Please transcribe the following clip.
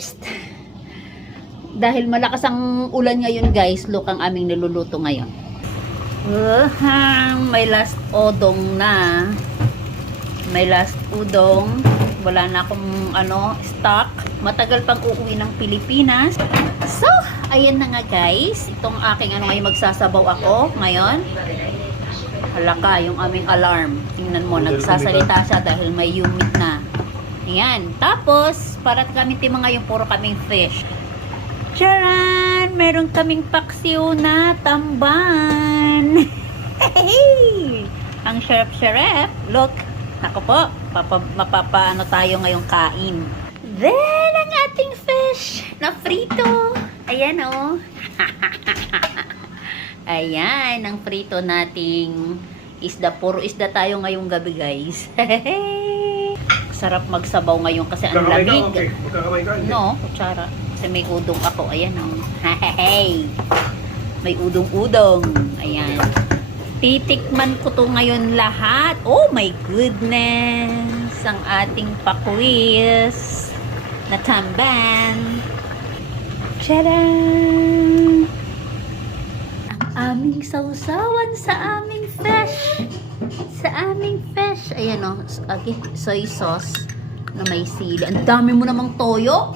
first. Dahil malakas ang ulan ngayon guys, look ang aming niluluto ngayon. May last odong na. May last udong. Wala na akong stock. Matagal pang uuwi ng Pilipinas. So, ayan na nga guys. Itong aking ngayon magsasabaw ako ngayon. Halaka yung aming alarm. Tingnan mo, nagsasalita siya dahil may humid na. Ayan. Tapos, para kami timang ngayon puro kaming fish. Charan! Meron kaming paksiw na tamban. Hey! Ang syarap-syarap. Look. Ako po, mapapaano tayo ngayong kain. Then, ang ating fish na frito. Ayan o. Ayan, ang frito nating isda. Puro isda tayo ngayong gabi, guys. Sarap magsabaw ngayon kasi ang lamig. No, kutsara. Kasi may udong ako. Ayan o. May udong-udong. Ayan. Titikman ko to ngayon lahat. Oh my goodness! Ang ating pakwis na tamban. Tcharam! Ang aming sausawan sa aming fish. Sa aming fish. Ayan o. Okay, soy sauce na may sili. Ang dami mo namang toyo.